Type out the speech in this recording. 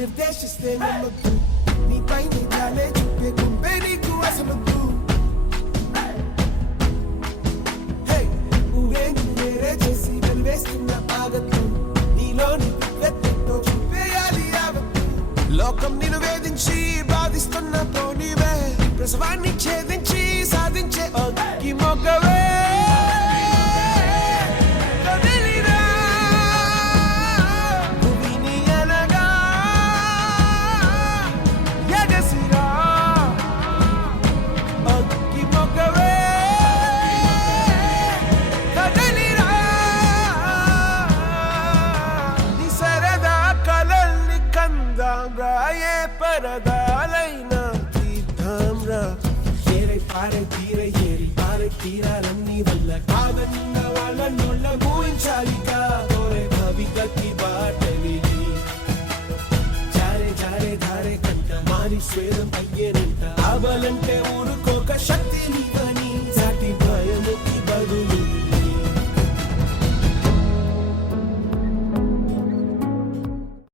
నిర్దేశిస్తే నమ్మద్దు నీపై నిజాలే చూపే గుంపే నీకు అసలొద్దు ఊరేగి వేరే చేసి వెలివేస్తున్న ఆగద్దు నీలోని వ్యక్తితో చూపేయాలి యావత్తు లోకం నిన్ను వేధించి బాధిస్తున్న పోనీవే ప్రసవాన్ని ఛేదించి సాధించే అగ్గి మొగ్గవే పరదాలైనా తీర్థంరా ఏరై పారై తీరై ఏరి పారై తీరాలన్నీ వల్ల కాదన్న వాళ్ళ నోళ్ళ ఊహించాలిగా తోరే భవిగతి బాటని జారే జారే ధారే కంట మారి స్వేదం అయ్యేనంట అవ్వాలంటే ఊరుకోక శక్తి